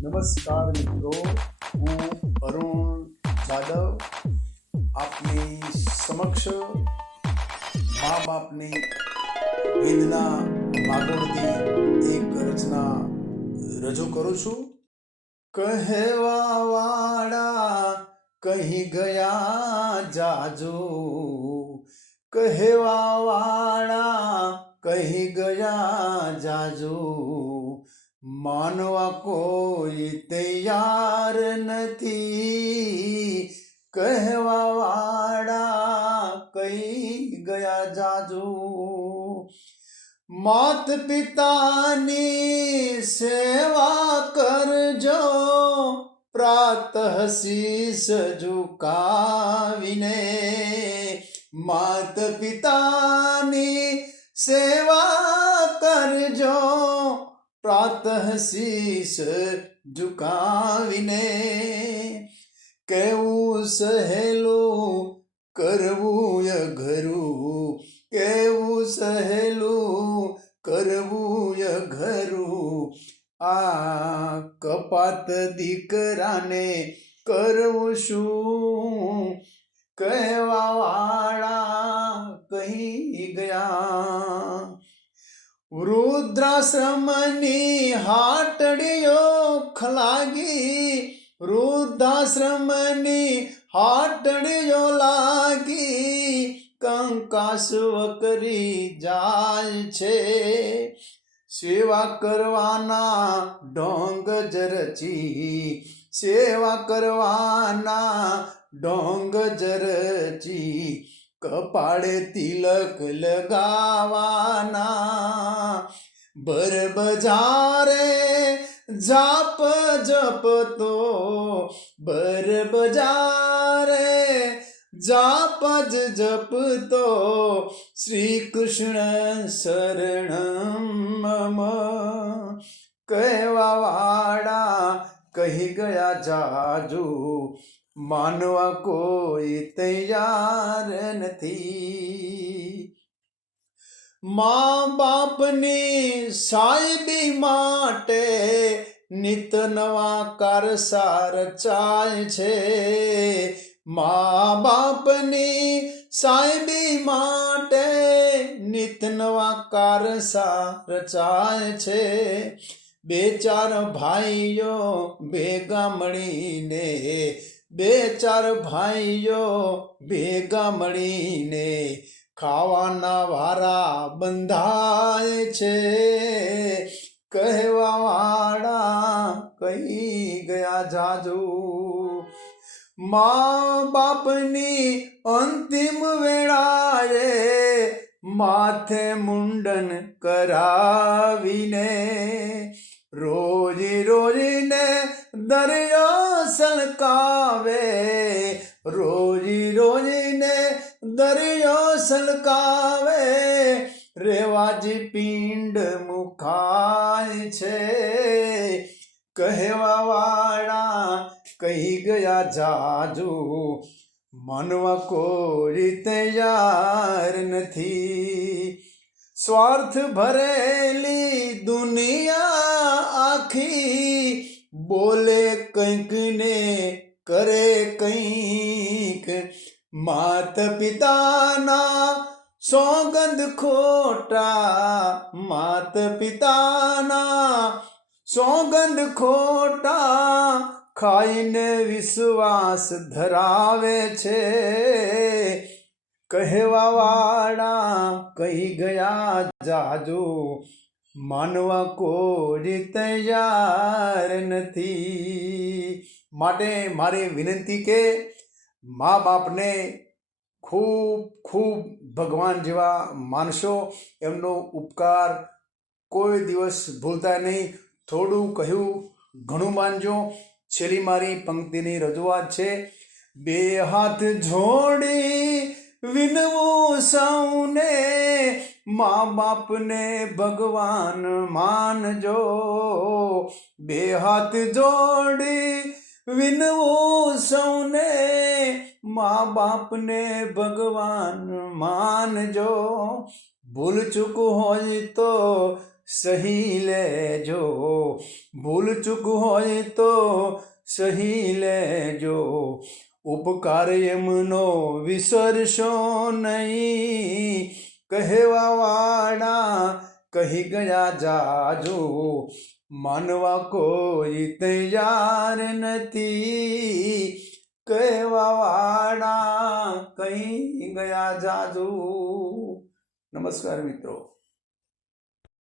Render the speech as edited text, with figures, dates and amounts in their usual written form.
નમસ્કાર મિત્રો, હું અરુણ જાદવ આપની સમક્ષ મા બાપની વેદના ભાગવતી એક રચના રજૂ કરું છું. કહેવા વાળા કહી ગયા જાજો, કહેવા વાળા કહી ગયા જાજો, માનવા કોઈ તૈયાર નથી, કહેવા વાળા કહી ગયા જાજો. માત પિતાની સેવા કરજો, પ્રાતઃ શીશ ઝુકાવીને, માત પિતાની સેવા કરજો, પ્રાતઃ શીશ ઝુકાવીને. કેવું સહેલું કરવું અઘરું, કેવું સહેલું કરવું અઘરું, આ કપાત દીકરાને કરવું શું, કહેવા વાળા કહી ગયા. વૃદ્ધાશ્રમની હાટડીઓ ખલાગી, વૃદ્ધાશ્રમની હાટડીઓ લાગી, કંકાસ વકરી જાય છે, સેવા કરવાના ઢોંગ જરચી, સેવા કરવાના ઢોંગ જરચી, કપાળે તિલક લગાવાના, બર બજારે જાપ જપતો, બર બજારે જાપ જ જપતો, શ્રી કૃષ્ણ શરણમ મમ, કહેવા વાળા કહી ગયા જાજુ, માનવા કોઈ તૈયાર નથી. મા બાપની સાહેબી માટે નિત નવા કારસા રચાય છે, મા બાપની સાહેબી માટે નિત નવા કારસા રચાય છે. બે ચાર ભાઈઓ ભેગા મળીને, બે ચાર ભાઈઓ ભેગા મળીને, ખાવાના વારા બંધાય છે, કહેવા વાળા કહી ગયા જાજુ. મા બાપની અંતિમ વેળાએ માથે મુંડન કરાવીને, રોજ રોજને દરિયો સલકાવે, રોજ રોજને દરિયો સલકાવે, રેવાજી પિંડ મુખાય છે, કહેવા વાળા કહી ગયા જાજુ, માનવા કોઈ તૈયાર નથી. સ્વાર્થ ભરેલી દુનિયા આખી, બોલે કંઈક ને કરે કંઈક, માત પિતાના સોગંદ ખોટા, માત પિતાના સોગંદ ખોટા, ખાઈને વિશ્વાસ ધરાવે છે, કહેવા વાળા કહી ગયા જાજુ, માનવા કોઈ તૈયાર નથી. માટે મારી વિનંતી કે મા બાપને ખૂબ ખૂબ ભગવાન જેવા માનશો, એમનો ઉપકાર કોઈ દિવસ ભૂલતા નહીં. થોડું કહ્યું ઘણું માનજો. છેલ્લી મારી પંક્તિની રજૂઆત છે. બે હાથ જોડી વિનવું સૌને, મા બાપને ભગવાન માનજો, બે હાથ જોડી વિનવું સૌને, મા બાપને ભગવાન માનજો. ભૂલ ચૂક હોય તો સહી લેજો, ભૂલ ચૂક હોય તો સહી લેજો, ઉપકાર એમનો વિસરશો નહીં, કહેવા વાળા કહી ગયા જાજો, માનવા કોઈ તૈયાર નથી, કહેવા વાળા કહી ગયા જાજો. નમસ્કાર મિત્રો.